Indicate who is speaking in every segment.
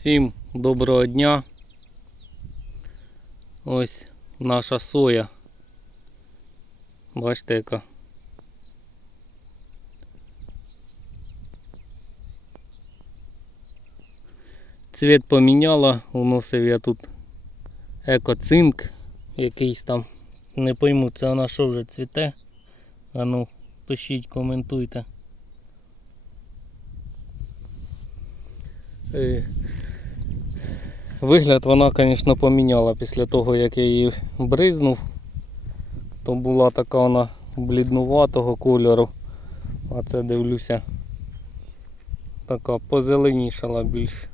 Speaker 1: Всім доброго дня. Ось наша соя. Бачите, яка. Цвіт поміняла, вносив я тут екоцинк якийсь там. Не пойму, це вона що вже цвіте. А ну, пишіть, коментуйте. Вигляд вона, звісно, поміняла після того, як я її бризнув. То була така вона бліднуватого кольору. А це дивлюся така позеленішала більш.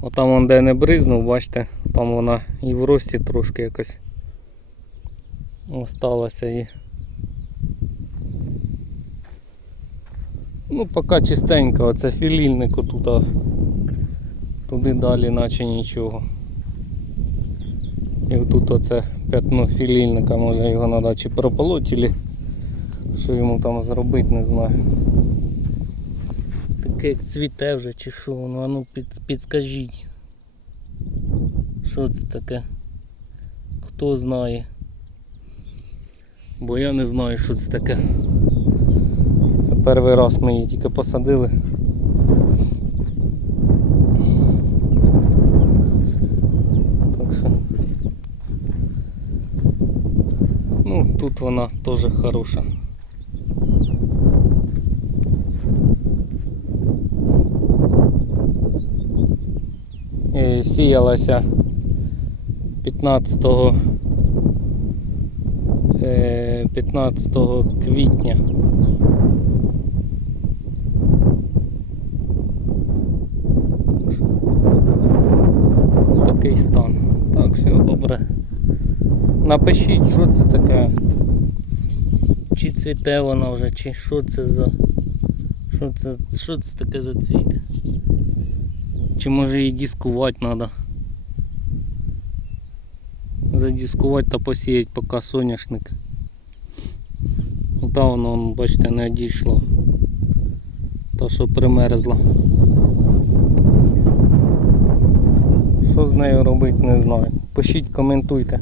Speaker 1: Отам вон де не бризнув, бачите, там вона і в рості трошки якось осталася і. Ну, поки чистенько, оце філільник отут, а туди далі наче нічого. І отут оце п'ятно філільника, може його треба чи прополоть, чи що йому там зробити, не знаю. Таке як цвіте вже чи що, ну а ну під, підскажіть. Що це таке? Хто знає? Бо я не знаю, що це таке. Це перший раз ми її тільки посадили. Так що. Ну, тут вона теж хороша. Е, Сіялася 15 е, 15 квітня. Такий стан. Так, все добре. Напишіть, що це таке. Чи цвіте вона вже, чи що це за. Що це, що це таке за цвіт? Чи може її дискувати треба? Задискувати та посіяти поки соняшник. Та воно, вон, бачите, не одійшло. Та що примерзла. Що з нею робити, не знаю. Пишіть, коментуйте.